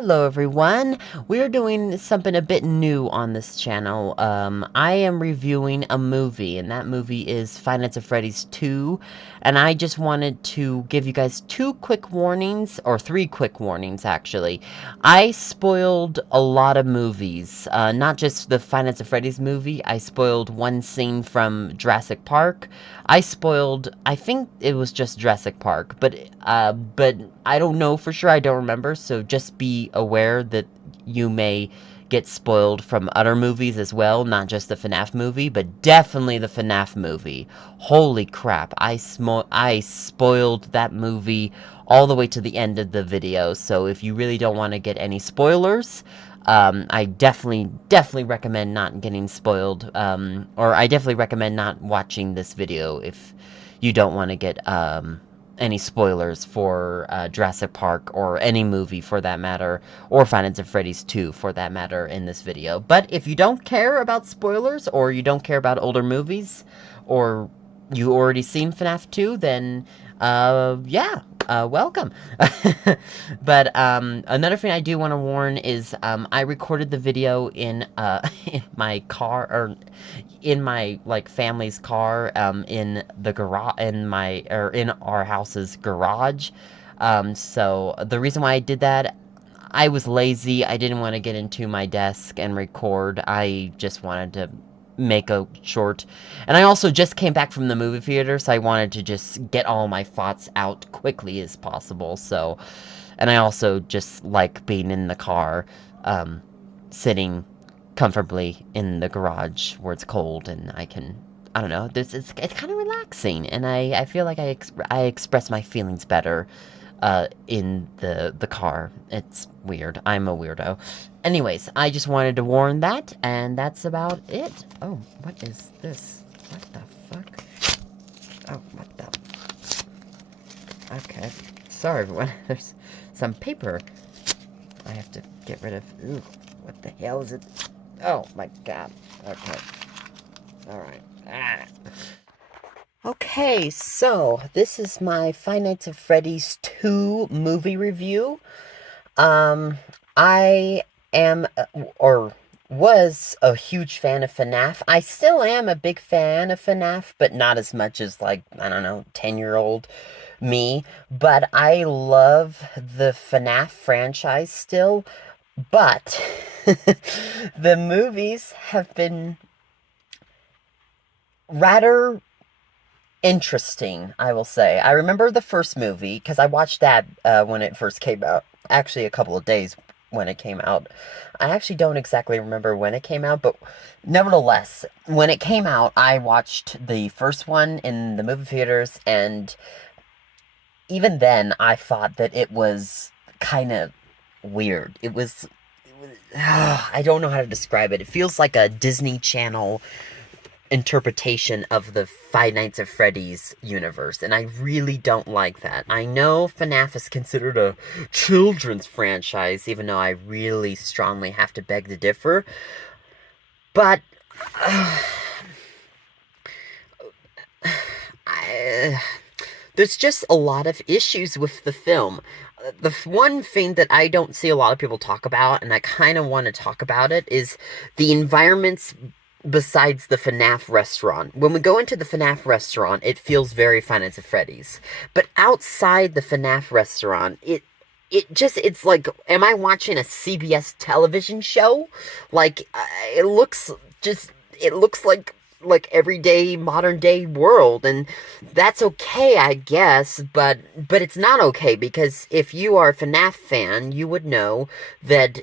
Hello everyone. We're doing something a bit new on this channel. I am reviewing a movie, and that movie is Five Nights at Freddy's 2. And I just wanted to give you guys two quick warnings, or three quick warnings actually. I spoiled a lot of movies, not just the Five Nights at Freddy's movie. I spoiled one scene from Jurassic Park. I think it was just Jurassic Park, but I don't know for sure. I don't remember. So just be aware that you may get spoiled from other movies as well, not just the FNAF movie, but definitely the FNAF movie. Holy crap! I spoiled that movie all the way to the end of the video. So if you really don't want to get any spoilers, I definitely recommend not getting spoiled, or I definitely recommend not watching this video if you don't want to get, any spoilers for, Jurassic Park, or any movie for that matter, or Five Nights at Freddy's 2 for that matter in this video. But if you don't care about spoilers, or you don't care about older movies, or you already seen FNAF 2, then, yeah, welcome. But another thing I do want to warn is I recorded the video in in my car, or in my like family's car, in the garage, in our house's garage. So the reason why I did that, I was lazy. I didn't want to get into my desk and record. I just wanted to make a short. And I also just came back from the movie theater, so I wanted to just get all my thoughts out quickly as possible. So, and I also just like being in the car, sitting comfortably in the garage where it's cold and I don't know, it's kind of relaxing, and I feel like I express my feelings better in the car. It's weird. I'm a weirdo. Anyways, I just wanted to warn that, and that's about it. Oh, what is this? What the fuck? Oh, what the... Okay. Sorry, everyone. There's some paper I have to get rid of. Ooh, what the hell is it? Oh, my God. Okay. Alright. Ah. Okay, so this is my Five Nights at Freddy's 2 movie review. I am, or was a huge fan of FNAF. I still am a big fan of FNAF, but not as much as, like, I don't know, 10-year-old me. But I love the FNAF franchise still. But the movies have been rather interesting, I will say. I remember the first movie because I watched that when it first came out. Actually, a couple of days when it came out. I actually don't exactly remember when it came out, but nevertheless, when it came out, I watched the first one in the movie theaters, and even then, I thought that it was kind of weird. I don't know how to describe it. It feels like a Disney Channel interpretation of the Five Nights at Freddy's universe, and I really don't like that. I know FNAF is considered a children's franchise, even though I really strongly have to beg to differ, but there's just a lot of issues with the film. The one thing that I don't see a lot of people talk about, and I kind of want to talk about it, is the environments besides the FNAF restaurant. When we go into the FNAF restaurant, it feels very Five Nights at Freddy's. But outside the FNAF restaurant, it's like, am I watching a CBS television show? Like, it looks like everyday modern day world, and that's okay, I guess, but it's not okay, because if you are a FNAF fan, you would know that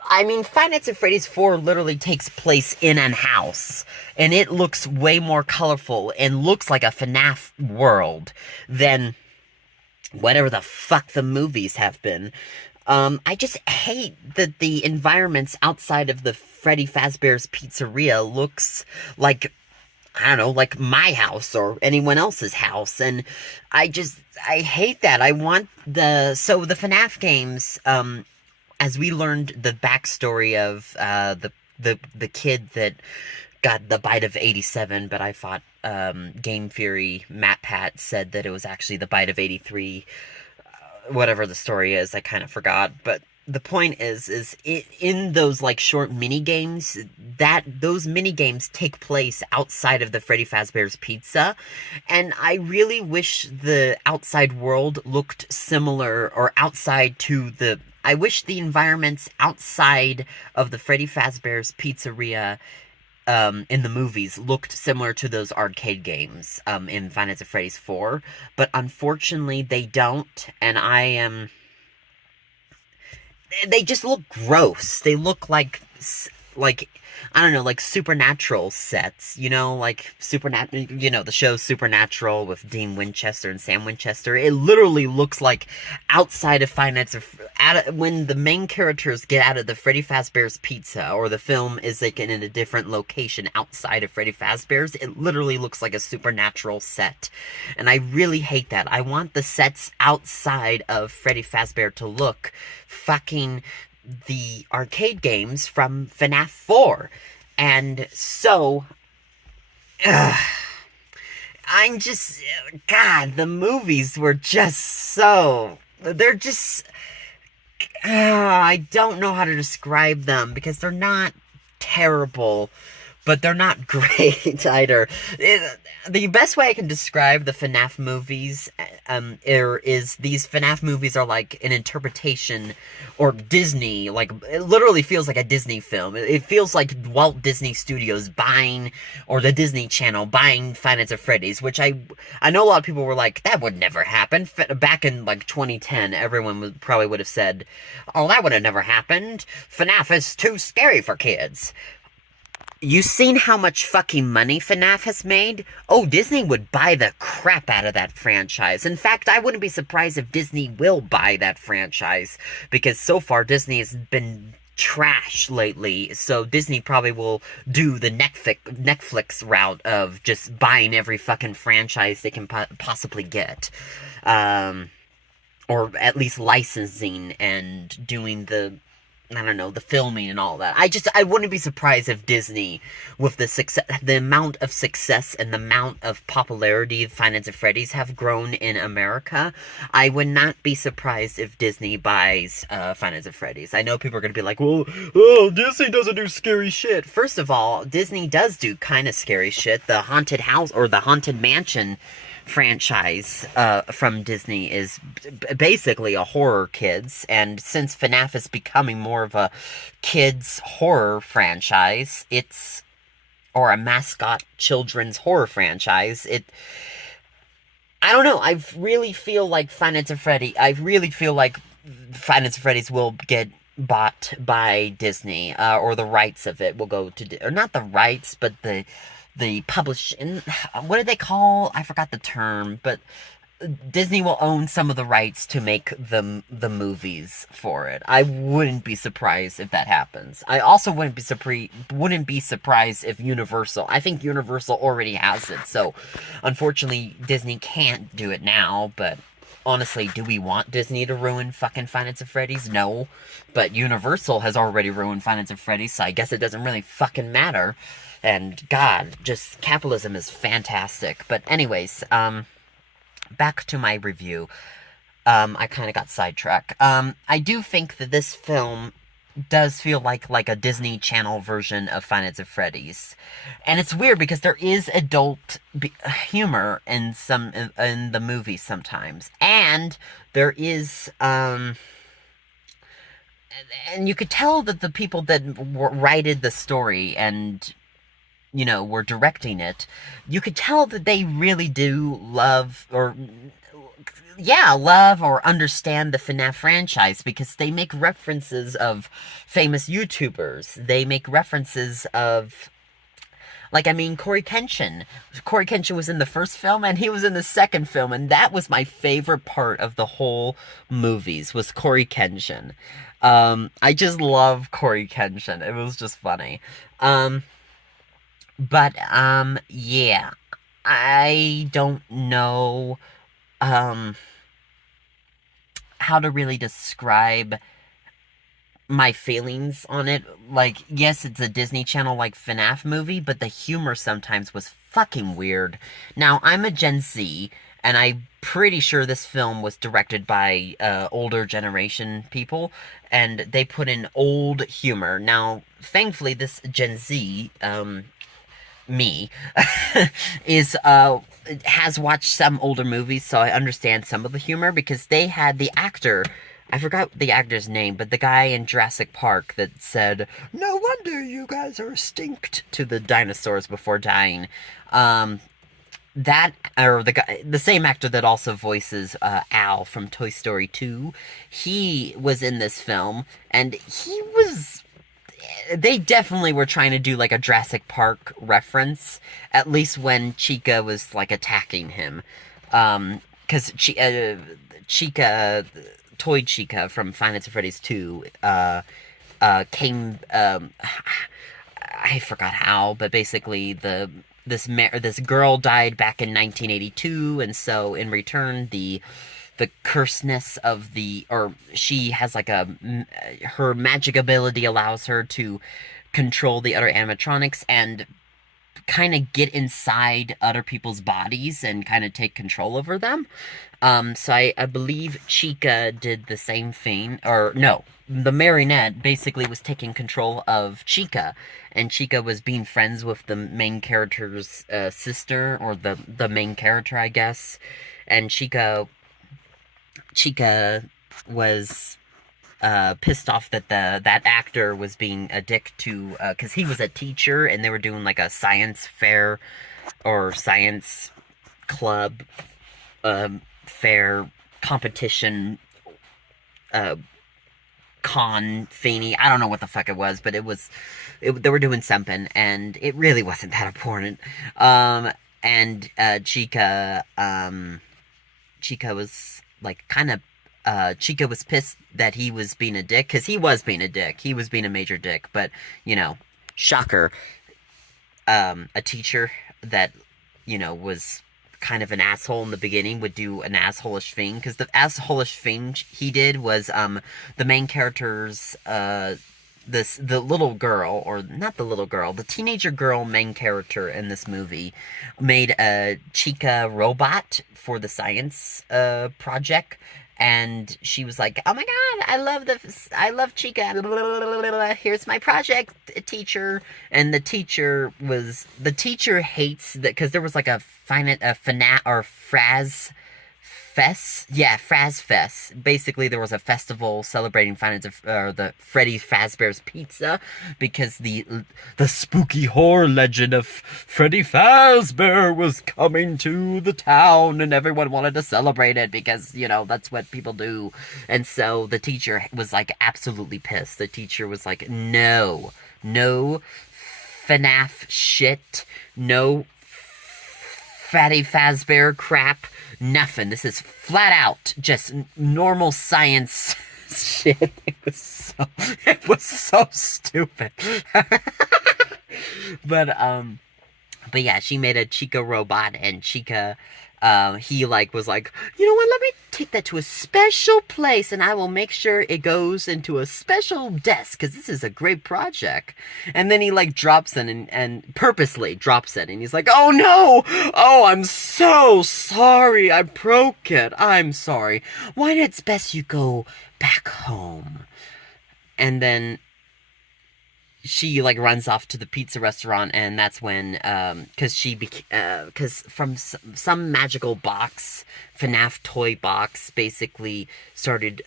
Five Nights at Freddy's 4 literally takes place in an house, and it looks way more colorful and looks like a FNAF world than whatever the fuck the movies have been. I just hate that the environments outside of the Freddy Fazbear's Pizzeria looks like, I don't know, like my house or anyone else's house, and I hate that. So the FNAF games, as we learned the backstory of the kid that got the bite of 87, but I thought Game Theory Matt Pat said that it was actually the bite of 83. whatever the story is, I kind of forgot, but the point is it, in those like short mini games, that those mini games take place outside of the Freddy Fazbear's Pizza, and I really wish the outside world looked similar, or outside to the. I wish the environments outside of the Freddy Fazbear's Pizzeria in the movies looked similar to those arcade games in Five Nights at Freddy's 4, but unfortunately they don't, and I am they just look gross. They look like I don't know, like Supernatural sets, like Supernatural, the show Supernatural with Dean Winchester and Sam Winchester. It literally looks like outside of Five Nights when the main characters get out of the Freddy Fazbear's Pizza, or the film is like in a different location outside of Freddy Fazbear's, it literally looks like a Supernatural set. And I really hate that. I want the sets outside of Freddy Fazbear to look fucking the arcade games from FNAF 4. And so, I'm just, God, the movies were just so, they're just, I don't know how to describe them, because they're not terrible, but they're not great either. The best way I can describe the FNAF movies is these FNAF movies are like an interpretation, or Disney, like, it literally feels like a Disney film. It feels like Walt Disney Studios buying, or the Disney Channel buying Five Nights at Freddy's, which I know a lot of people were like, that would never happen. Back in like 2010, everyone probably would have said, oh, that would have never happened. FNAF is too scary for kids. You seen how much fucking money FNAF has made? Oh, Disney would buy the crap out of that franchise. In fact, I wouldn't be surprised if Disney will buy that franchise, because so far Disney has been trash lately, so Disney probably will do the Netflix route of just buying every fucking franchise they can possibly get. Or at least licensing and doing the, I don't know, the filming and all that. I wouldn't be surprised if Disney, with the amount of success and the amount of popularity Five Nights at Freddy's have grown in America, I would not be surprised if Disney buys Five Nights at Freddy's. I know people are going to be like, well, oh, Disney doesn't do scary shit. First of all, Disney does do kind of scary shit. The Haunted House, or the Haunted Mansion franchise from Disney is basically a horror kids, and since FNAF is becoming more of a kids horror franchise, or a mascot children's horror franchise, I don't know, I really feel like Five Nights at Freddy's will get bought by Disney, or the rights of it will go to, or not the rights, but the publishing, what do they call? I forgot the term, but Disney will own some of the rights to make the movies for it. I wouldn't be surprised if that happens. I also wouldn't be surprised if Universal, I think Universal already has it, so unfortunately Disney can't do it now, but honestly, do we want Disney to ruin fucking Five Nights at Freddy's? No. But Universal has already ruined Five Nights at Freddy's, so I guess it doesn't really fucking matter. And God, just capitalism is fantastic. But anyways, back to my review. I kind of got sidetracked. I do think that this film does feel like a Disney Channel version of Five Nights at Freddy's. And it's weird because there is adult humor in the movie sometimes. And there is, and you could tell that the people that writed the story and, were directing it, you could tell that they really do love or understand the FNAF franchise, because they make references of famous YouTubers. They make references of, Corey Kenshin. Corey Kenshin was in the first film, and he was in the second film, and that was my favorite part of the whole movies, was Corey Kenshin. I just love Corey Kenshin. It was just funny. Yeah. I don't know, how to really describe my feelings on it. Like, yes, it's a Disney Channel, FNAF movie, but the humor sometimes was fucking weird. Now, I'm a Gen Z, and I'm pretty sure this film was directed by older generation people, and they put in old humor. Now, thankfully, this Gen Z, me, is has watched some older movies, so I understand some of the humor because they had the actor. I forgot the actor's name, but the guy in Jurassic Park that said, "No wonder you guys are extinct" to the dinosaurs before dying. Um, that or the guy, the same actor that also voices Al from Toy Story 2, he was in this film, and he was. They definitely were trying to do like a Jurassic Park reference, at least when Chica was like attacking him, because Chica, Toy Chica from Five Nights at Freddy's 2, came. I forgot how, but basically this girl died back in 1982, and so in return the curseness of or she has like her magic ability allows her to control the other animatronics and kind of get inside other people's bodies and kind of take control over them. So I believe Chica did the same thing, or no, the marionette basically was taking control of Chica, and Chica was being friends with the main character's sister, or the main character, I guess, and Chica was pissed off that that actor was being a dick to, because he was a teacher and they were doing like a science fair or science club fair competition con thingy. I don't know what the fuck it was, but they were doing something, and it really wasn't that important. And Chica was like kind of Chica was pissed that he was being a dick, because he was being a dick. He was being a major dick, but, shocker. A teacher that, was kind of an asshole in the beginning would do an asshole-ish thing, because the asshole-ish thing he did was, the main character's, the little girl, or not the little girl, the teenager girl main character in this movie made a Chica robot for the science project, and she was like, "Oh my god, I love Chica. Here's my project, teacher." And the teacher hates that, because there was like a FNAF or Fraz Fest. Yeah, Fraz Fest. Basically, there was a festival celebrating the Freddy Fazbear's Pizza, because the spooky horror legend of Freddy Fazbear was coming to the town, and everyone wanted to celebrate it because, that's what people do. And so the teacher was like absolutely pissed. The teacher was like, no FNAF shit, no Freddy Fazbear crap. Nothing. This is flat out just normal science shit. It was so stupid. But yeah, she made a Chica robot, and Chica, he was like, "You know what, let me take that to a special place, and I will make sure it goes into a special desk, because this is a great project." And then he drops it, and purposely drops it, and he's like, "Oh no! Oh, I'm so sorry, I broke it, I'm sorry. Why, it's best you go back home." And then she runs off to the pizza restaurant, and that's when because from some magical box, FNAF toy box, basically started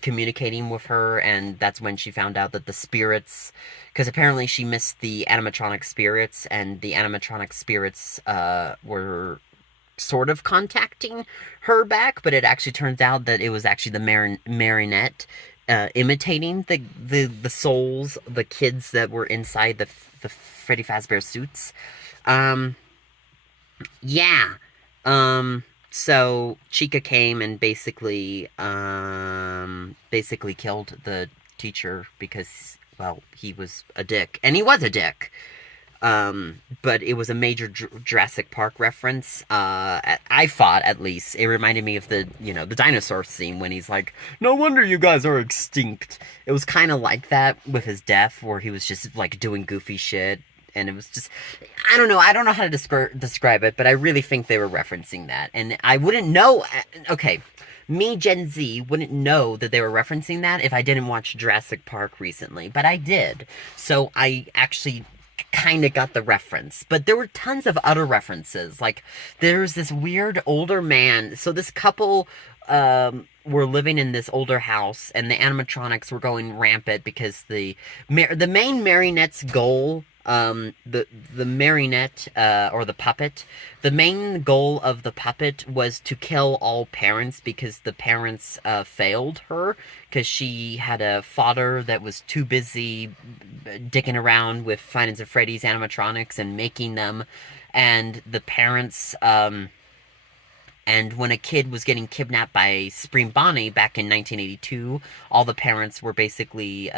communicating with her, and that's when she found out that the spirits, because apparently she missed the animatronic spirits, and the animatronic spirits were sort of contacting her back, but it actually turns out that it was actually the marionette imitating the souls, the kids that were inside the Freddy Fazbear suits. Yeah. So Chica came and basically killed the teacher because, well, he was a dick, and he was a dick. But it was a major Jurassic Park reference. I thought, at least, it reminded me of the dinosaur scene when he's like, "No wonder you guys are extinct." It was kind of like that with his death, where he was just, doing goofy shit. and it was just, I don't know how to describe it, but I really think they were referencing that, and I wouldn't know, okay, me, Gen Z, wouldn't know that they were referencing that if I didn't watch Jurassic Park recently, but I did, so I actually kind of got the reference. But there were tons of other references. Like, there's this weird older man. So this couple were living in this older house, and the animatronics were going rampant because the main marionette's goal, the marionette, or the puppet, the main goal of the puppet was to kill all parents because the parents failed her, because she had a father that was too busy dicking around with Five Nights at Freddy's animatronics and making them, and the parents, and when a kid was getting kidnapped by Spring Bonnie back in 1982, all the parents were basically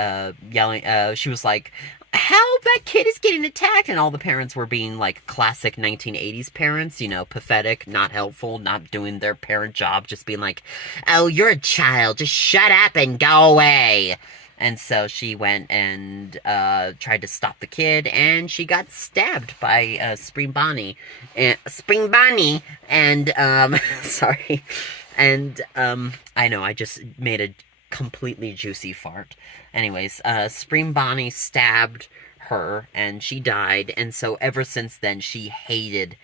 yelling. She was like, "Help! That kid is getting attacked!" And all the parents were being like classic 1980s parents, you know, pathetic, not helpful, not doing their parent job, just being like, "Oh, you're a child. Just shut up and go away." And so she went and tried to stop the kid, and she got stabbed by Spring Bonnie. And, sorry. And, I know, I just made a completely juicy fart. Anyways, Spring Bonnie stabbed her, and she died, and so ever since then, she hate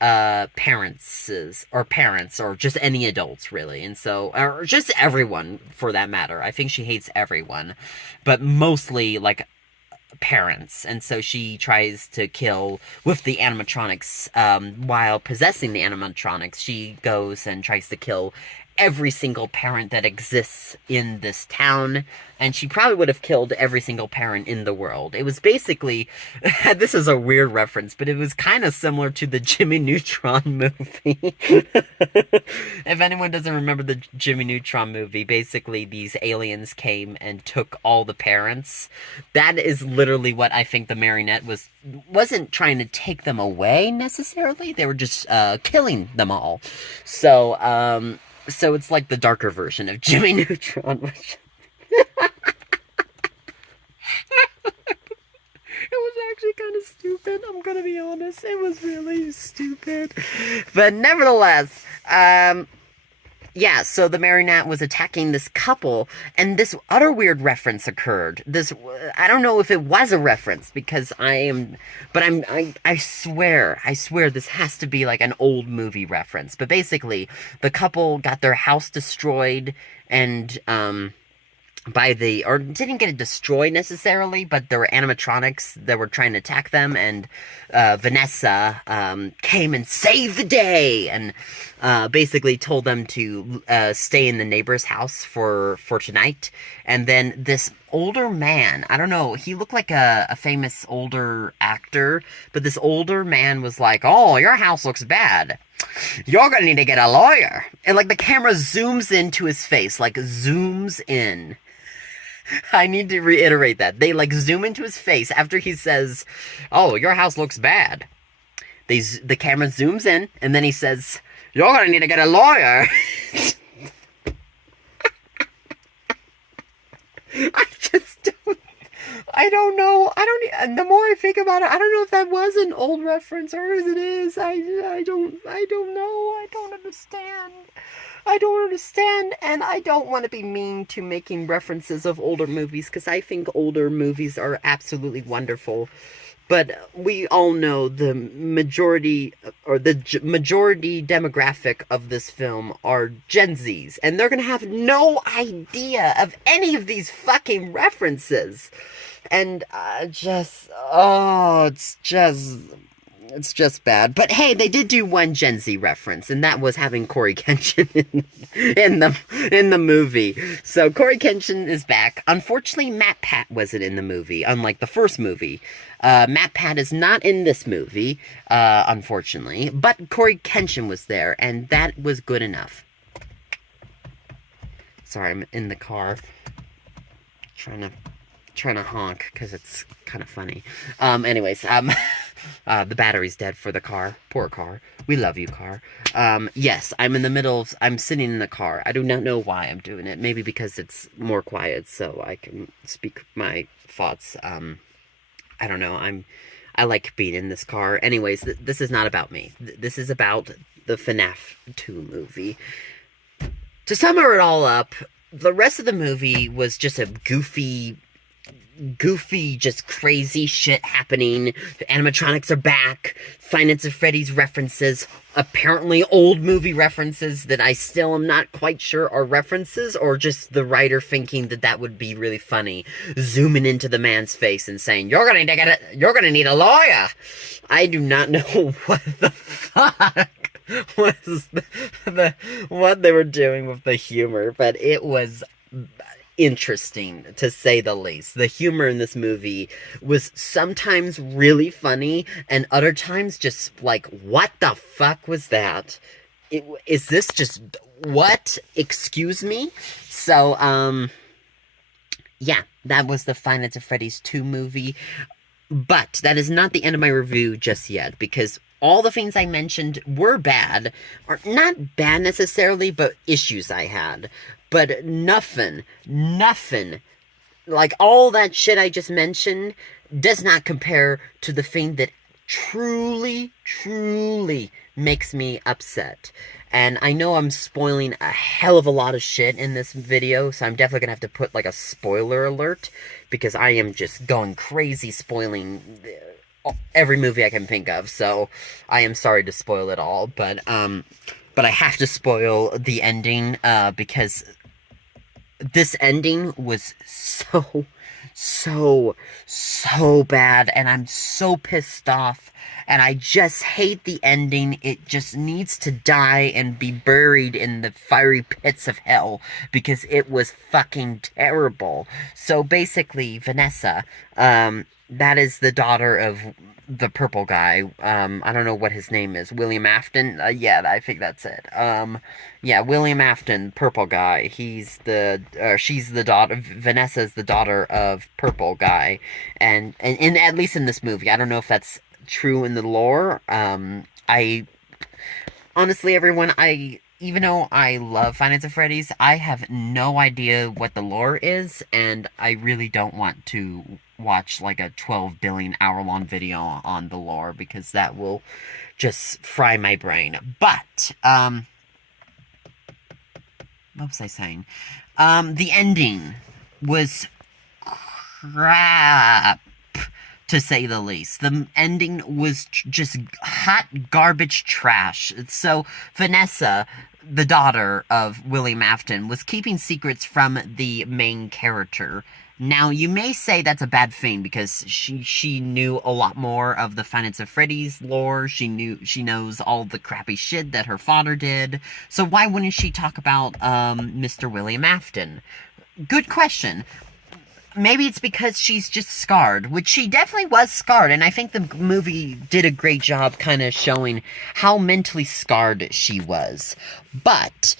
parents, or just any adults, really. And so, or just everyone, for that matter. I think she hates everyone, but mostly, like, parents. And so she tries to kill with the animatronics. While possessing the animatronics, she goes and tries to kill every single parent that exists in this town, and she probably would have killed every single parent in the world. It was basically, this is a weird reference, but it was kind of similar to the Jimmy Neutron movie. If anyone doesn't remember the Jimmy Neutron movie, basically these aliens came and took all the parents. That is literally what I think the marionette wasn't trying to take them away, necessarily. They were just killing them all. So it's like the darker version of Jimmy Neutron, which... It was actually kind of stupid, I'm gonna be honest. It was really stupid. But nevertheless, yeah, so the marionette was attacking this couple, and this other weird reference occurred. I don't know if it was a reference, because I swear this has to be like an old movie reference. But basically, the couple got their house destroyed, and, or didn't get it destroyed necessarily, but there were animatronics that were trying to attack them, and Vanessa came and saved the day, and basically told them to stay in the neighbor's house for tonight. And then this older man, I don't know, he looked like a famous older actor, but this older man was like, "Oh, your house looks bad. You're gonna need to get a lawyer." And like the camera zooms into his face, like zooms in. I need to reiterate that. They, like, zoom into his face after he says, "Oh, your house looks bad." The camera zooms in, and then he says, "You're gonna need to get a lawyer." I don't know. The more I think about it, I don't know if that was an old reference or if it is. I don't know. I don't understand. And I don't want to be mean to making references of older movies, because I think older movies are absolutely wonderful. But we all know the majority demographic of this film are Gen Zs, and they're gonna have no idea of any of these fucking references. And it's just bad. But hey, they did do one Gen Z reference, and that was having Corey Kenshin in the movie. So Corey Kenshin is back. Unfortunately, Matt Pat wasn't in the movie, unlike the first movie. Matt Pat is not in this movie, unfortunately, but Corey Kenshin was there, and that was good enough. Sorry, I'm in the car, trying to honk, because it's kind of funny. Anyways, the battery's dead for the car. Poor car. We love you, car. Yes, I'm sitting in the car. I do not know why I'm doing it. Maybe because it's more quiet, so I can speak my thoughts, I don't know. I like being in this car. Anyways, this is not about me. This is about the FNAF 2 movie. To sum it all up, the rest of the movie was just a goofy, just crazy shit happening. The animatronics are back. Five Nights at Freddy's references. Apparently old movie references that I still am not quite sure are references or just the writer thinking that that would be really funny. Zooming into the man's face and saying, you're gonna need a lawyer. I do not know what the fuck was what they were doing with the humor, but it was interesting, to say the least. The humor in this movie was sometimes really funny, and other times just like, what the fuck was that? Is this just, what? Excuse me? So, yeah, that was the Five Nights at Freddy's 2 movie. But that is not the end of my review just yet, because all the things I mentioned were bad. Or not bad necessarily, but issues I had. But nothing, like all that shit I just mentioned, does not compare to the thing that truly makes me upset. And I know I'm spoiling a hell of a lot of shit in this video, so I'm definitely gonna have to put, like, a spoiler alert, because I am just going crazy spoiling every movie I can think of, so I am sorry to spoil it all, but I have to spoil the ending, because this ending was so bad, and I'm so pissed off, and I just hate the ending. It just needs to die and be buried in the fiery pits of hell, because it was fucking terrible. So basically, Vanessa, that is the daughter of the purple guy. I don't know what his name is. William Afton? Yeah, I think that's it. Yeah, William Afton, purple guy. She's the daughter, Vanessa's the daughter of purple guy. And at least in this movie, I don't know if that's true in the lore. Honestly, everyone, even though I love Five Nights at Freddy's, I have no idea what the lore is, and I really don't want to watch, like, a 12 billion hour-long video on the lore, because that will just fry my brain. But, what was I saying? The ending was crap, to say the least. The ending was just hot garbage trash. So, Vanessa, the daughter of William Afton, was keeping secrets from the main character. Now, you may say that's a bad thing, because she knew a lot more of the Five Nights at Freddy's lore. She knows all the crappy shit that her father did. So why wouldn't she talk about, Mr. William Afton? Good question. Maybe it's because she's just scarred, which she definitely was scarred, and I think the movie did a great job kind of showing how mentally scarred she was. But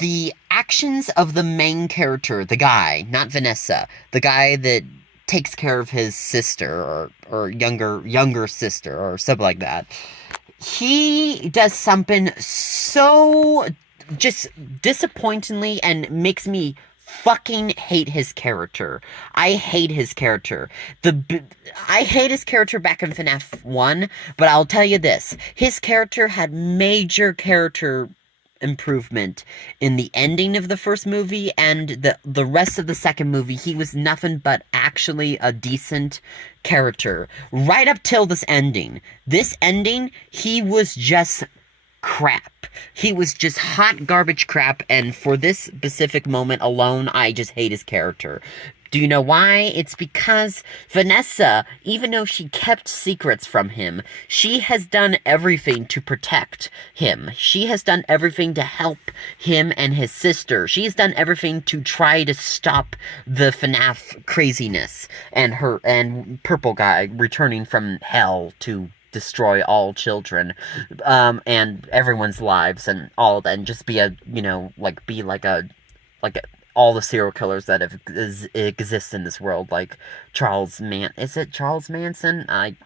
the actions of the main character, the guy, not Vanessa, the guy that takes care of his sister, or younger sister, or something like that, he does something so just disappointingly and makes me fucking hate his character. I hate his character. I hate his character back in FNAF 1, but I'll tell you this. His character had major character improvement in the ending of the first movie, and the rest of the second movie. He was nothing but actually a decent character. Right up till this ending. This ending, he was just crap. He was just hot garbage crap, and for this specific moment alone, I just hate his character. Do you know why? It's because Vanessa, even though she kept secrets from him, she has done everything to protect him. She has done everything to help him and his sister. She has done everything to try to stop the FNAF craziness and Purple Guy returning from hell to destroy all children, and everyone's lives and all that, and just be a, all the serial killers that exist in this world, like is it Charles Manson? I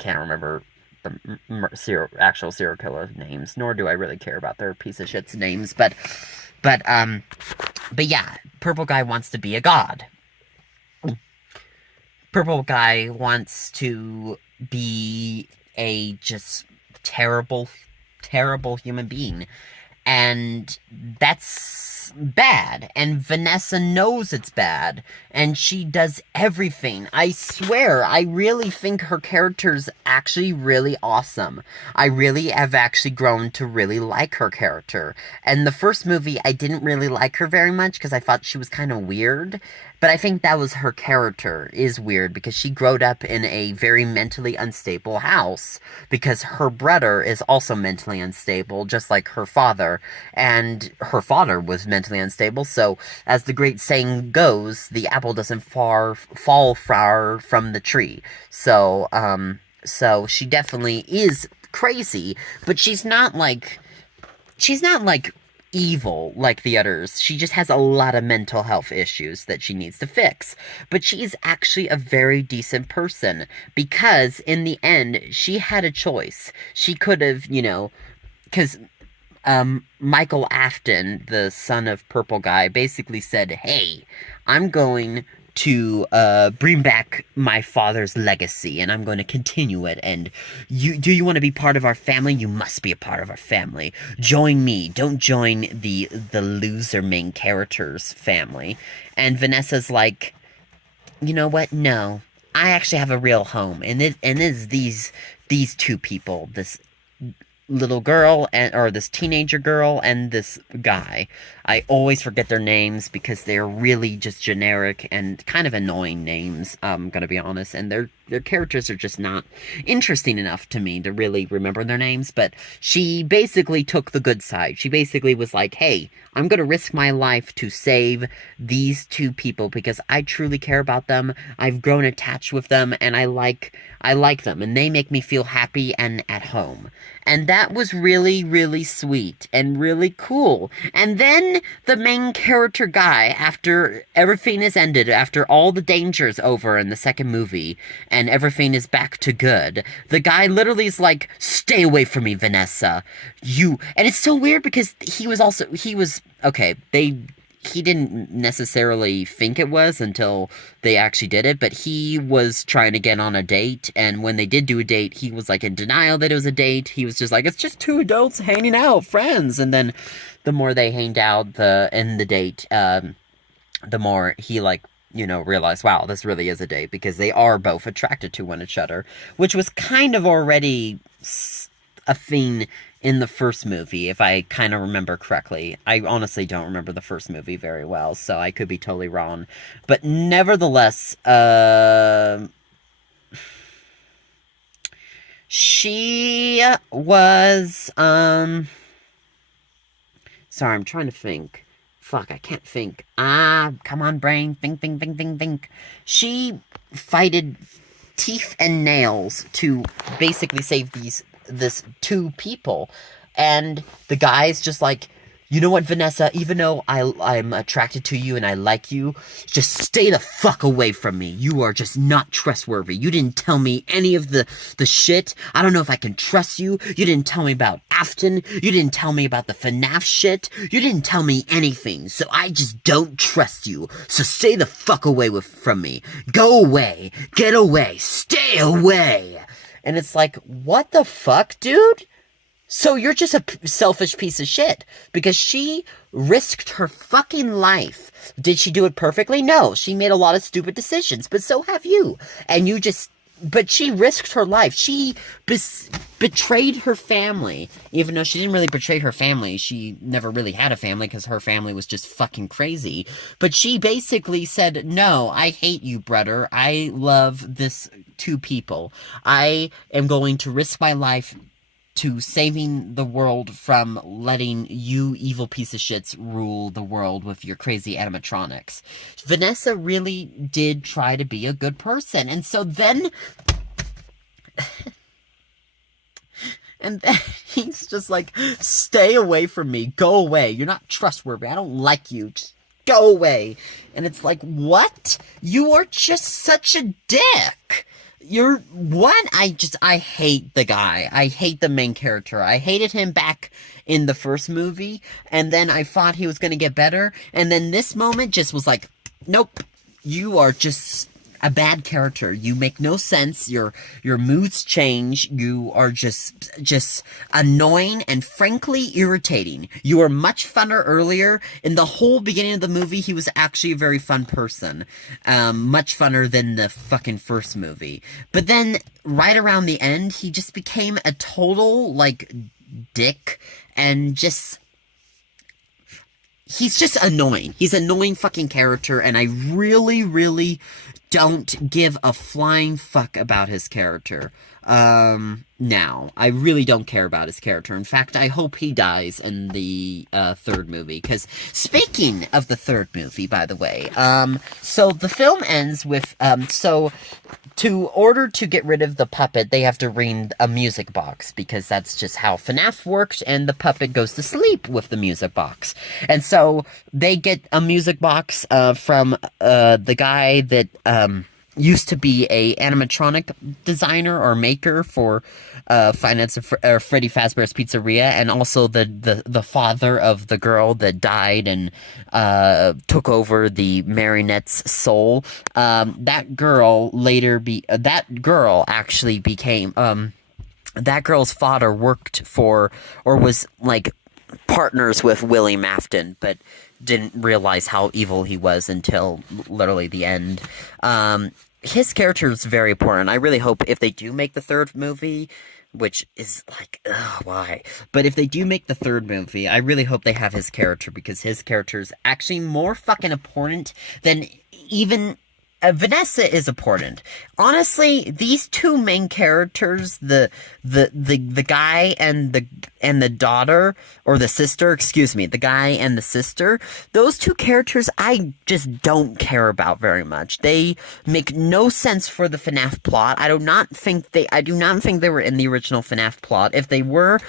can't remember the actual serial killer names, nor do I really care about their piece of shit's names, but yeah, Purple Guy wants to be a god. Purple Guy wants to be a just terrible, terrible human being. And that's bad. And Vanessa knows it's bad. And she does everything. I swear, I really think her character's actually really awesome. I really have actually grown to really like her character. And the first movie, I didn't really like her very much because I thought she was kind of weird. But I think that was her character is weird because she growed up in a very mentally unstable house because her brother is also mentally unstable, just like her father, and her father was mentally unstable. So, as the great saying goes, the apple doesn't fall far from the tree. So, so she definitely is crazy, but she's not like evil like the others. She just has a lot of mental health issues that she needs to fix. But she is actually a very decent person because in the end, she had a choice. She could have, because Michael Afton, the son of Purple Guy, basically said, "Hey, I'm going to bring back my father's legacy, and I'm going to continue it, and do you want to be part of our family? You must be a part of our family. Join me. Don't join the loser main character's family." And Vanessa's like, "You know what? No. I actually have a real home, and it is these two people, this little girl or this teenager girl and this guy. I always forget their names because they're really just generic and kind of annoying names, I'm gonna be honest, and their characters are just not interesting enough to me to really remember their names. But she basically took the good side. She basically was like, "Hey, I'm gonna risk my life to save these two people because I truly care about them. I've grown attached with them, and I like them, and they make me feel happy and at home." And that was really, really sweet and really cool. And then the main character guy, after everything is ended, after all the danger's over in the second movie, and everything is back to good, the guy literally is like, "Stay away from me, Vanessa. And it's so weird because he didn't necessarily think it was until they actually did it, but he was trying to get on a date, and when they did do a date, he was, like, in denial that it was a date. He was just like, "It's just two adults hanging out, friends," and then the more they hanged out in the date, the more he, realized, wow, this really is a date, because they are both attracted to one another, which was kind of already a thing in the first movie, if I kind of remember correctly. I honestly don't remember the first movie very well, so I could be totally wrong. But nevertheless, she was, sorry, I'm trying to think. Fuck, I can't think. Come on, brain. Think. She fighted teeth and nails to basically save this two people, and the guy's just like, "You know what, Vanessa, even though I'm attracted to you and I like you, just stay the fuck away from me. You are just not trustworthy. You didn't tell me any of the shit. I don't know if I can trust you. You didn't tell me about Afton. You didn't tell me about the FNAF shit. You didn't tell me anything, so I just don't trust you. So stay the fuck away from me. Go away. Get away. Stay away." And it's like, what the fuck, dude? So you're just a selfish piece of shit. Because she risked her fucking life. Did she do it perfectly? No. She made a lot of stupid decisions. But so have you. And you just... But she risked her life. She betrayed her family. Even though she didn't really betray her family. She never really had a family because her family was just fucking crazy. But she basically said, "No, I hate you, brother. I love this two people. I am going to risk my life to saving the world from letting you evil piece of shits rule the world with your crazy animatronics." Vanessa really did try to be a good person. And so then... and then he's just like, "Stay away from me. Go away. You're not trustworthy. I don't like you. Just go away." And it's like, what? You are just such a dick. You're what? I hate the guy. I hate the main character. I hated him back in the first movie, and then I thought he was gonna get better, and then this moment just was like, nope. You are just... a bad character. You make no sense. Your moods change. You are just annoying and frankly irritating. You were much funner earlier. In the whole beginning of the movie, he was actually a very fun person. Much funner than the fucking first movie. But then, right around the end, he just became a total, like, dick, and just... He's just annoying. He's an annoying fucking character, and I really, really don't give a flying fuck about his character. Now. I really don't care about his character. In fact, I hope he dies in the, third movie. Because, speaking of the third movie, by the way, so the film ends with, to order to get rid of the puppet, they have to ring a music box, because that's just how FNAF works, and the puppet goes to sleep with the music box. And so, they get a music box, from, the guy that, used to be a animatronic designer or maker for Finance of Freddy Fazbear's Pizzeria, and also the father of the girl that died and took over the marionette's soul. That girl actually became that girl's father worked for, or was like partners with Willie Mafton, but didn't realize how evil he was until literally the end. His character is very important. I really hope if they do make the third movie, which is like, ugh, why? But if they do make the third movie, I really hope they have his character, because his character is actually more fucking important than even... Vanessa is important. Honestly, these two main characters, the guy and the daughter, or the sister, excuse me, the guy and the sister, those two characters I just don't care about very much. They make no sense for the FNAF plot. I do not think they were in the original FNAF plot. If they were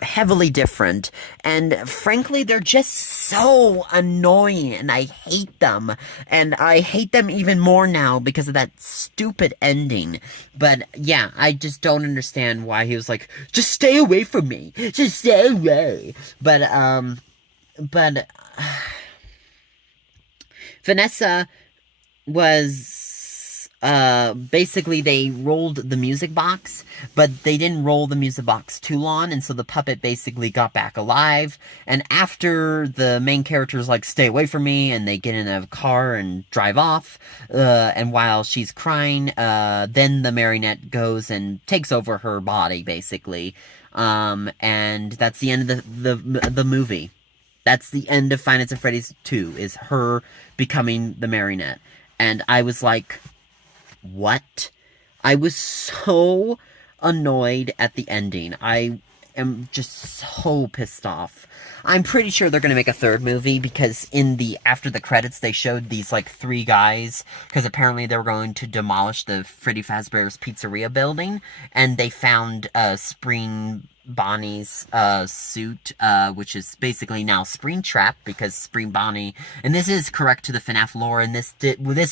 heavily different, and frankly, they're just so annoying, and I hate them. And I hate them even more now because of that stupid ending. But yeah, I just don't understand why he was like, just stay away from me. Just stay away. But Vanessa was, basically they rolled the music box, but they didn't roll the music box too long, and so the puppet basically got back alive, and after the main character's like, stay away from me, and they get in a car and drive off, and while she's crying, then the marionette goes and takes over her body, basically, and that's the end of the movie. That's the end of Five Nights at Freddy's 2, is her becoming the marionette. And I was like, what? I was so annoyed at the ending. I am just so pissed off. I'm pretty sure they're gonna make a third movie, because after the credits they showed these like 3 guys, because apparently they were going to demolish the Freddy Fazbear's Pizzeria building, and they found Spring Bonnie's suit, which is basically now Springtrap, because Spring Bonnie, and this is correct to the FNAF lore, and this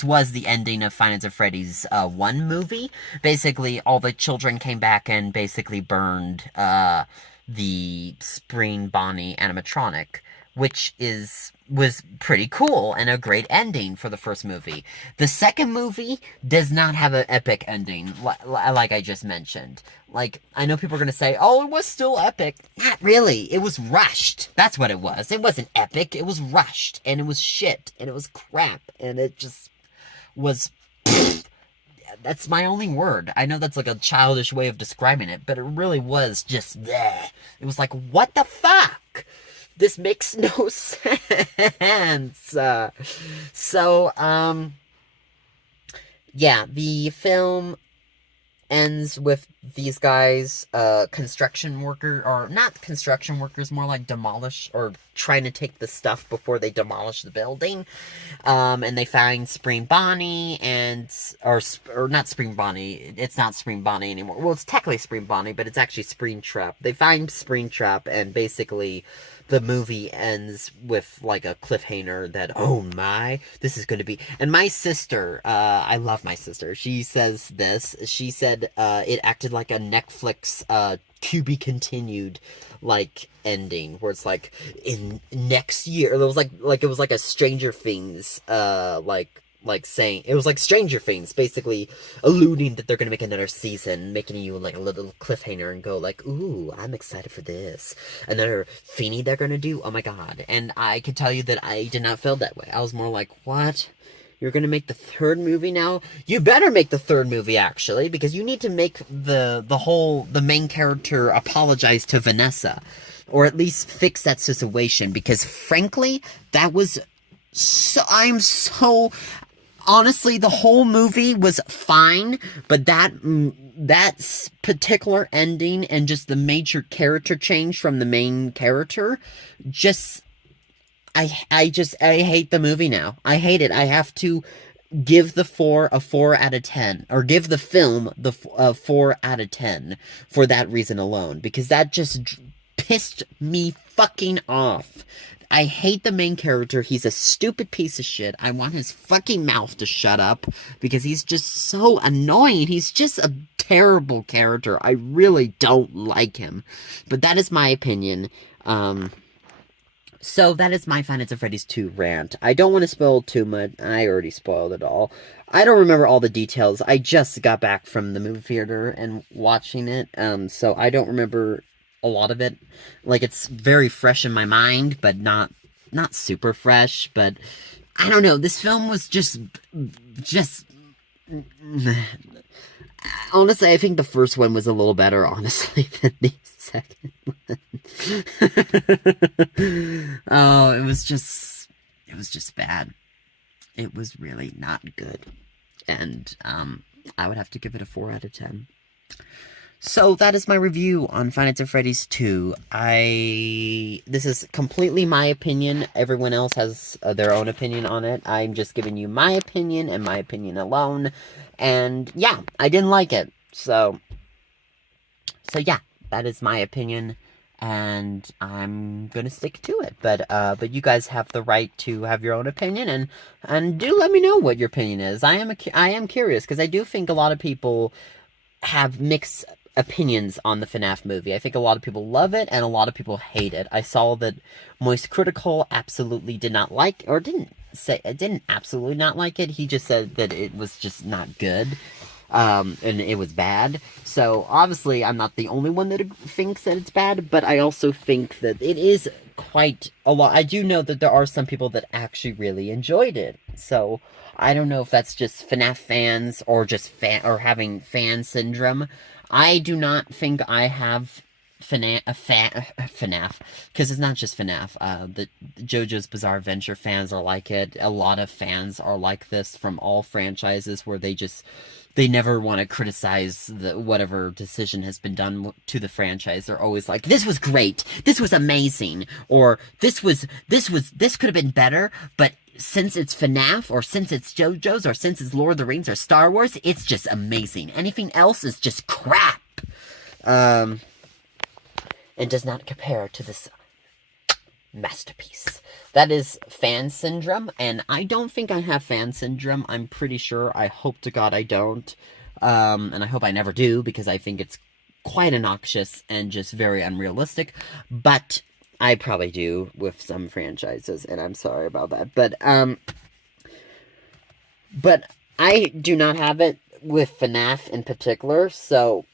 was the ending of Five Nights at Freddy's 1 movie. Basically, all the children came back and basically burned the Spring Bonnie animatronic, which was pretty cool and a great ending for the first movie. The second movie does not have an epic ending, like I just mentioned. Like, I know people are gonna say, oh, it was still epic. Not really. It was rushed. That's what it was. It wasn't epic. It was rushed. And it was shit. And it was crap. And it just was... That's my only word. I know that's like a childish way of describing it, but it really was just bleh. It was like, what the fuck? This makes no sense. Yeah, the film ends with these guys, construction worker, or not construction workers, more like demolish, or trying to take the stuff before they demolish the building, and they find Spring Bonnie, or not Spring Bonnie, it's not Spring Bonnie anymore, well, it's technically Spring Bonnie, but it's actually Springtrap. They find Springtrap, and basically, the movie ends with, like, a cliffhanger that, oh my, this is gonna be... And my sister, I love my sister, she says this, she said, it acted like a Netflix, to be continued, like, ending, where it's like, in next year, it was like a Stranger Things, like, like saying it was like Stranger Things, basically alluding that they're gonna make another season, making you like a little cliffhanger and go like, "Ooh, I'm excited for this." Another Feeny they're gonna do. Oh my god! And I can tell you that I did not feel that way. I was more like, "What? You're gonna make the third movie now? You better make the third movie actually, because you need to make the main character apologize to Vanessa, or at least fix that situation. Because frankly, that was so. I'm so honestly, the whole movie was fine, but that particular ending and just the major character change from the main character, just I hate the movie now. I hate it. I have to give the 4 a 4 out of 10, or give the film the 4 out of 10 for that reason alone, because that just pissed me fucking off. I hate the main character. He's a stupid piece of shit. I want his fucking mouth to shut up because he's just so annoying. He's just a terrible character. I really don't like him. But that is my opinion. So that is my Five Nights at Freddy's 2 rant. I don't want to spoil too much. I already spoiled it all. I don't remember all the details. I just got back from the movie theater and watching it, so I don't remember a lot of it. Like, it's very fresh in my mind, but not super fresh. But I don't know. This film was just honestly, I think the first one was a little better, honestly, than the second one. Oh, it was just bad. It was really not good. And, I would have to give it a 4 out of 10. So, that is my review on Five Nights at Freddy's 2. This is completely my opinion. Everyone else has their own opinion on it. I'm just giving you my opinion, and my opinion alone. And, yeah, I didn't like it. So yeah, that is my opinion, and I'm gonna stick to it. But you guys have the right to have your own opinion, and do let me know what your opinion is. I am curious, because I do think a lot of people have mixed opinions on the FNAF movie. I think a lot of people love it, and a lot of people hate it. I saw that Moist Critical absolutely did not like, or didn't absolutely not like it. He just said that it was just not good. And it was bad. So, obviously, I'm not the only one that thinks that it's bad, but I also think that it is quite a lot. I do know that there are some people that actually really enjoyed it. So, I don't know if that's just FNAF fans, or just having fan syndrome. I do not think I have FNAF, because it's not just FNAF. The JoJo's Bizarre Adventure fans are like it. A lot of fans are like this from all franchises, where they never want to criticize whatever decision has been done to the franchise. They're always like, this was great, this was amazing, or this could have been better, but since it's FNAF, or since it's JoJo's, or since it's Lord of the Rings or Star Wars, it's just amazing. Anything else is just crap. And does not compare to this masterpiece. That is fan syndrome, and I don't think I have fan syndrome. I'm pretty sure. I hope to God I don't. And I hope I never do, because I think it's quite obnoxious and just very unrealistic. But I probably do with some franchises, and I'm sorry about that. But I do not have it with FNAF in particular, so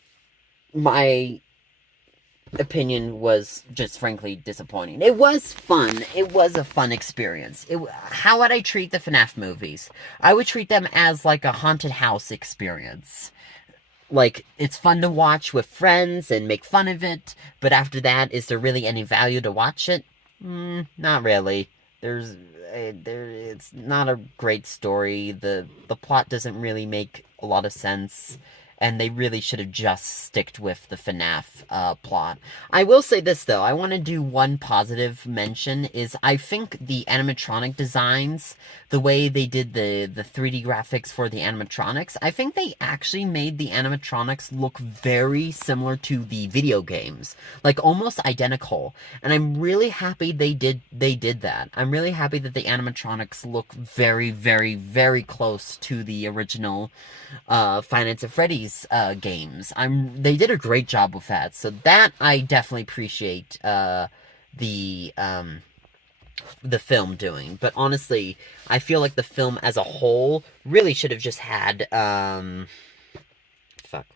my opinion was just frankly disappointing. It was fun. It was a fun experience. How would I treat the FNAF movies? I would treat them as like a haunted house experience. Like, it's fun to watch with friends and make fun of it, but after that, is there really any value to watch it? Not really. It's not a great story. The plot doesn't really make a lot of sense, and they really should have just sticked with the FNAF plot. I will say this, though. I want to do one positive mention, is I think the animatronic designs, the way they did the 3D graphics for the animatronics, I think they actually made the animatronics look very similar to the video games. Like, almost identical. And I'm really happy they did that. I'm really happy that the animatronics look very, very, very close to the original Five Nights at Freddy's games. They did a great job with that, so that I definitely appreciate the the film doing. But honestly, I feel like the film as a whole really should have just had, fuck,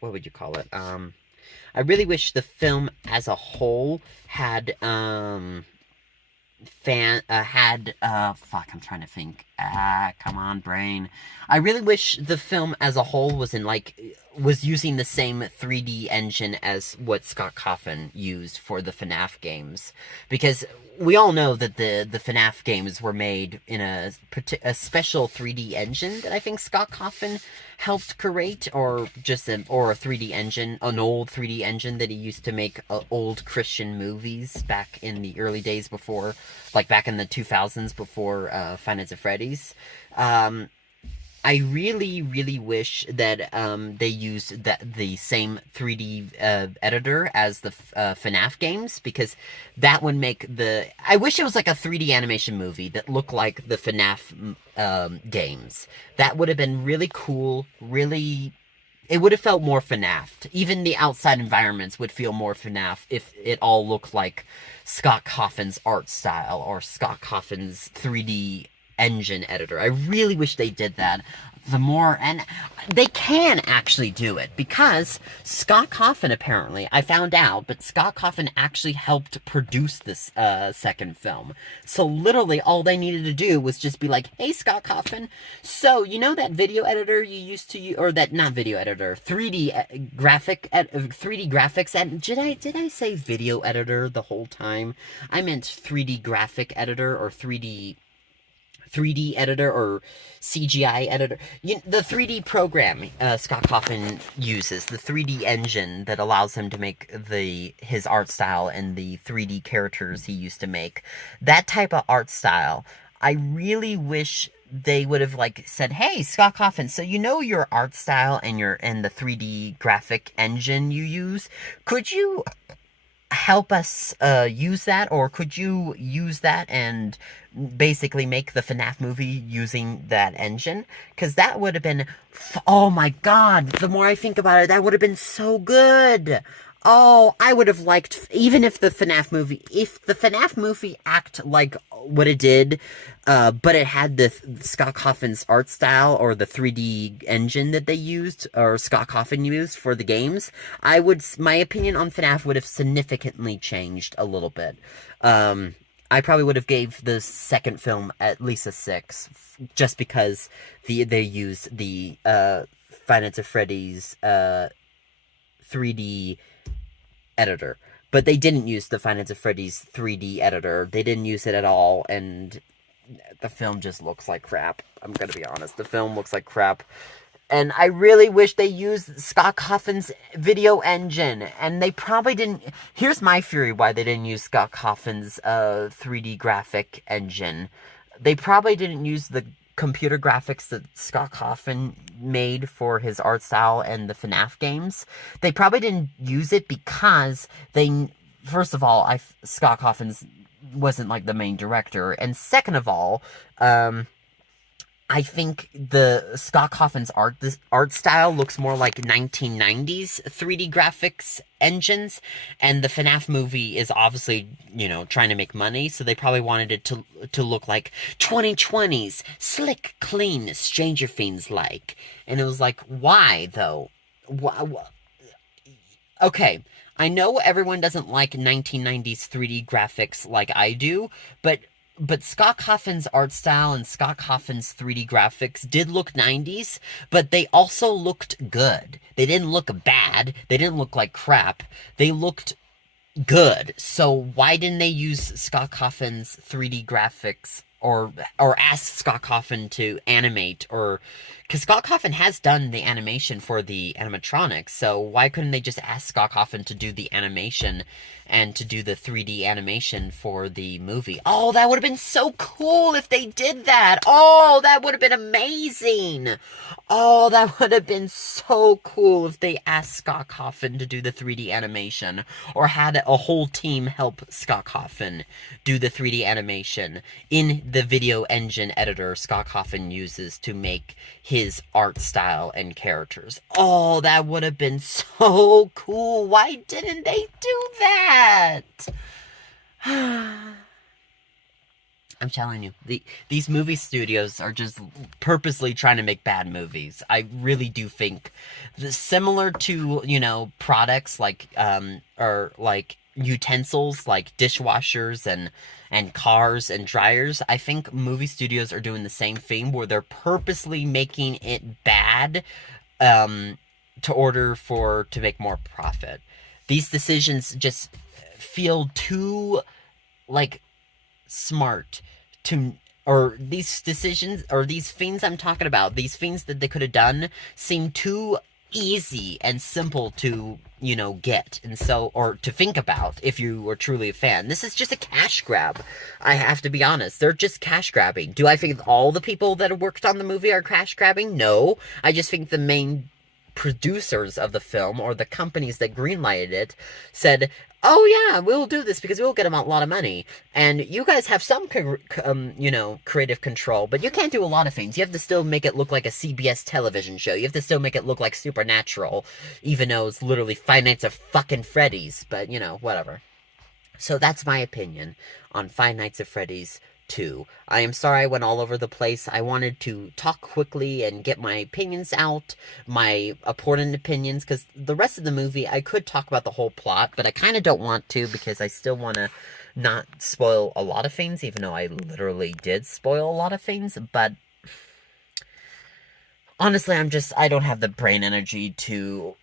what would you call it? I really wish the film as a whole had, fuck, I'm trying to think. Come on, brain. I really wish the film as a whole was using the same 3D engine as what Scott Cawthon used for the FNAF games. Because we all know that the FNAF games were made in a special 3D engine that I think Scott Cawthon helped create, or or a 3D engine, an old 3D engine that he used to make old Christian movies back in the early days before, like back in the 2000s before Five Nights at Freddy's. I really, really wish that they used the same 3D editor as the FNAF games, because that would make the... I wish it was like a 3D animation movie that looked like the FNAF games. That would have been really cool, really... It would have felt more FNAF. Even the outside environments would feel more FNAF if it all looked like Scott Cawthon's art style or Scott Cawthon's 3D engine editor. I really wish they did that. And they can actually do it, because Scott Cawthon, apparently, I found out, but Scott Cawthon actually helped produce this second film. So literally all they needed to do was just be like, hey, Scott Cawthon, so you know that video editor you used to use, or that, not video editor, 3D graphics, and did I say video editor the whole time? I meant 3D graphic editor, or 3D editor, or CGI editor. The 3D program Scott Cawthon uses, the 3D engine that allows him to make his art style and the 3D characters he used to make. That type of art style, I really wish they would have said, hey, Scott Cawthon, so you know your art style and the 3D graphic engine you use, could you help us use that, or could you use that and basically make the FNAF movie using that engine? Because that would have been, oh my god, the more I think about it, that would have been so good. Oh, I would have liked, even if the FNAF movie act like what it did, but it had the Scott Cawthon's art style, or the 3D engine that they used, or Scott Cawthon used for the games, my opinion on FNAF would have significantly changed a little bit. I probably would have gave the second film at least a 6, just because they use the Five Nights at Freddy's 3D editor. But they didn't use the Five Nights at Freddy's 3D editor. They didn't use it at all, and the film just looks like crap. I'm gonna be honest. The film looks like crap. And I really wish they used Scott Cawthon's video engine. And they probably didn't... Here's my theory why they didn't use Scott Cawthon's 3D graphic engine. They probably didn't use the computer graphics that Scott Cawthon made for his art style and the FNAF games. They probably didn't use it because first of all, Scott Cawthon's wasn't the main director, and second of all, I think the Scott Cawthon's art style looks more like 1990s 3D graphics engines, and the FNAF movie is obviously, trying to make money, so they probably wanted it to look like 2020s, slick, clean, Stranger Things like. And it was like, why though? Okay, I know everyone doesn't like 1990s 3D graphics like I do, but Scott Cawthon's art style and Scott Cawthon's 3D graphics did look 90s, but they also looked good. They didn't look bad. They didn't look like crap. They looked good. So why didn't they use Scott Cawthon's 3D graphics, or ask Scott Cawthon to animate, or... Because Scott Cawthon has done the animation for the animatronics, so why couldn't they just ask Scott Cawthon to do the animation and to do the 3D animation for the movie? Oh, that would have been so cool if they did that! Oh, that would have been amazing! Oh, that would have been so cool if they asked Scott Cawthon to do the 3D animation, or had a whole team help Scott Cawthon do the 3D animation in the video engine editor Scott Cawthon uses to make his art style and characters. Oh, that would have been so cool. Why didn't they do that? I'm telling you, these movie studios are just purposely trying to make bad movies. I really do think, similar to, you know, products like or like utensils like dishwashers and cars and dryers. I think movie studios are doing the same thing where they're purposely making it bad, um, to make more profit. These decisions just feel too like smart to, or these decisions or these things I'm talking about, these things that they could have done seem too easy and simple to, you know, get, and so, or to think about if you were truly a fan. This is just a cash grab. I have to be honest. They're just cash grabbing. Do I think all the people that worked on the movie are cash grabbing? No. I just think the main producers of the film, or the companies that greenlighted it, said, oh yeah, we'll do this because we'll get them a lot of money. And you guys have some, you know, creative control, but you can't do a lot of things. You have to still make it look like a CBS television show. You have to still make it look like Supernatural, even though it's literally Five Nights at fucking Freddy's. But, you know, whatever. So that's my opinion on Five Nights at Freddy's 2. I am sorry I went all over the place. I wanted to talk quickly and get my opinions out, my important opinions, because the rest of the movie, I could talk about the whole plot, but I kind of don't want to, because I still want to not spoil a lot of things, even though I literally did spoil a lot of things. But honestly, I don't have the brain energy to,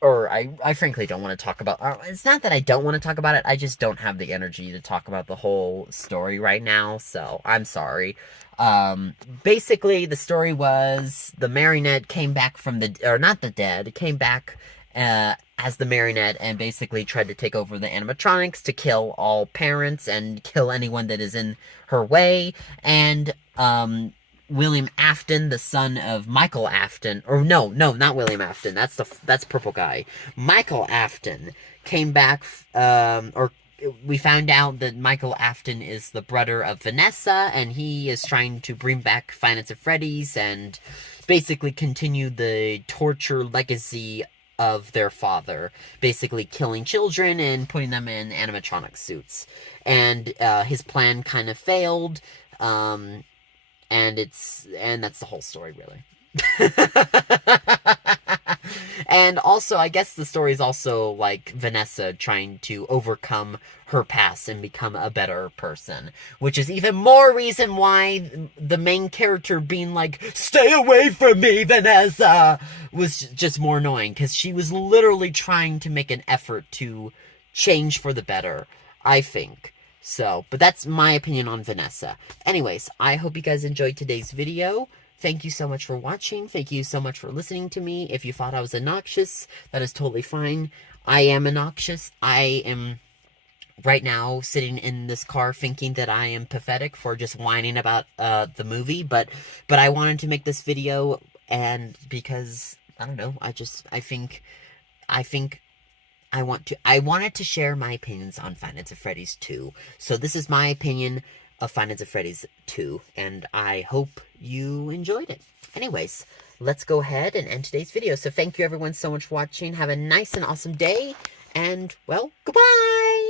or I frankly don't want to talk about, it's not that I don't want to talk about it, I just don't have the energy to talk about the whole story right now, so I'm sorry. Basically, the story was, the marionette came back from the, or not the dead, came back, as the marionette, and basically tried to take over the animatronics to kill all parents, and kill anyone that is in her way, and, William Afton, the son of Michael Afton, or no, not William Afton, that's Purple Guy. Michael Afton came back, or we found out that Michael Afton is the brother of Vanessa, and he is trying to bring back Five Nights at Freddy's, and basically continue the torture legacy of their father, basically killing children and putting them in animatronic suits. And, his plan kind of failed, and that's the whole story, really. And also, I guess the story is also, like, Vanessa trying to overcome her past and become a better person. Which is even more reason why the main character being like, stay away from me, Vanessa, was just more annoying. Because she was literally trying to make an effort to change for the better, I think. So, but that's my opinion on Vanessa. Anyways, I hope you guys enjoyed today's video. Thank you so much for watching. Thank you so much for listening to me. If you thought I was obnoxious, that is totally fine. I am obnoxious. I am right now sitting in this car thinking that I am pathetic for just whining about the movie, but I wanted to make this video, and because I don't know, I think I wanted to share my opinions on Five Nights at Freddy's 2. So this is my opinion of Five Nights at Freddy's 2, and I hope you enjoyed it. Anyways, let's go ahead and end today's video. So thank you everyone so much for watching. Have a nice and awesome day, and, well, goodbye!